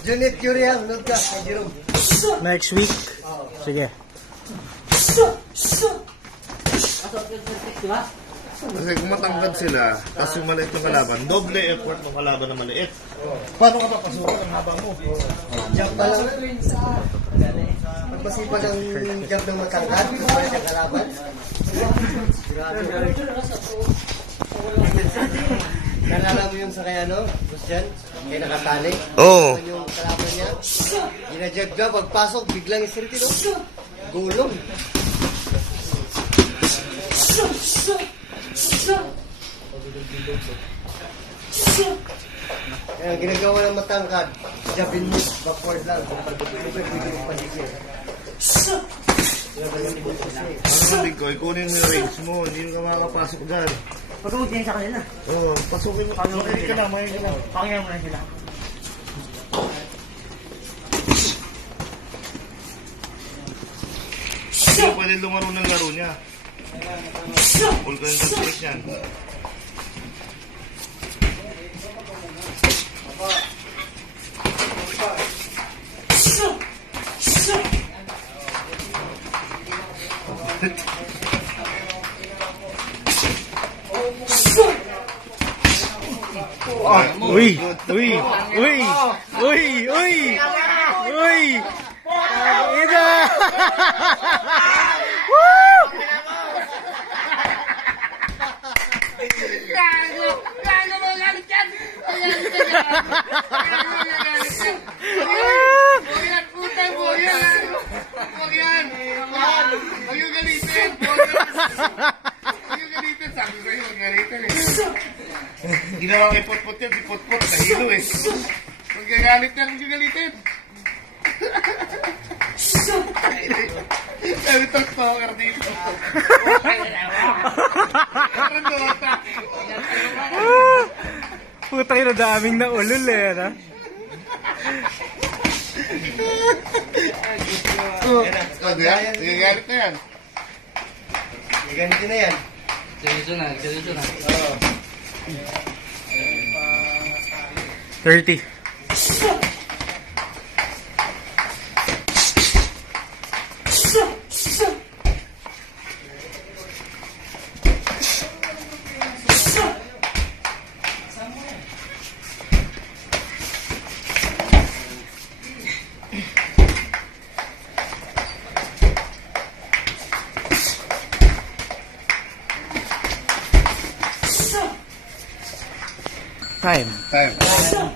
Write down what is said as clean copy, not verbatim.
Junit Curia, hunod ka. Kay Jerome. Next week. Sige. Kasi kung matangkad sila, tapos yung maliit yung kalaban, doble effort ng kalaban na maliit. Paano ka papasukan ang haba mo? Jump pa lang. Pagpasipan ng jump ng matangkad, para ng kalaban. Nalala mo yung sa kay ano, Christian? Kaya nakatali. Oo. Yung kalaban niya. Ginajag ka, pagpasok, biglang isirti, no? Gulong. Kaya ginagawa ng matangkad, jabin mo, backward lang. Ang sabi ko, ikunin mo yung range mo, hindi ka makakapasok dyan. Pagkamot din sa kanila. Oo, pasukin mo. Makinig ka na, makinig ka na. Pakinggan mo na sila. Hindi ko pwede lumaro ng laro niya. Full ka yung tatlik niyan. Uy! Uy! Uy! Uy! Uy! Uy! Ina! Woo! Gago mo galit yan! Huwag yan, putang mo yan! Huwag yan! Huwag yung galitin! Huwag yung galitin! Sabi ko yun, huwag galitin eh. Ginawa kay Potpot yan, si Potpot, nahilo eh. Huwag gagalit yan, huwag yung galitin! Sabi talk-talker dito. Parang dota. Puta yun, daming na ulul eh, ano? Ano yan? Nagagalit na yan. Ganito na yan. Seryoso na. 30. Time. Time.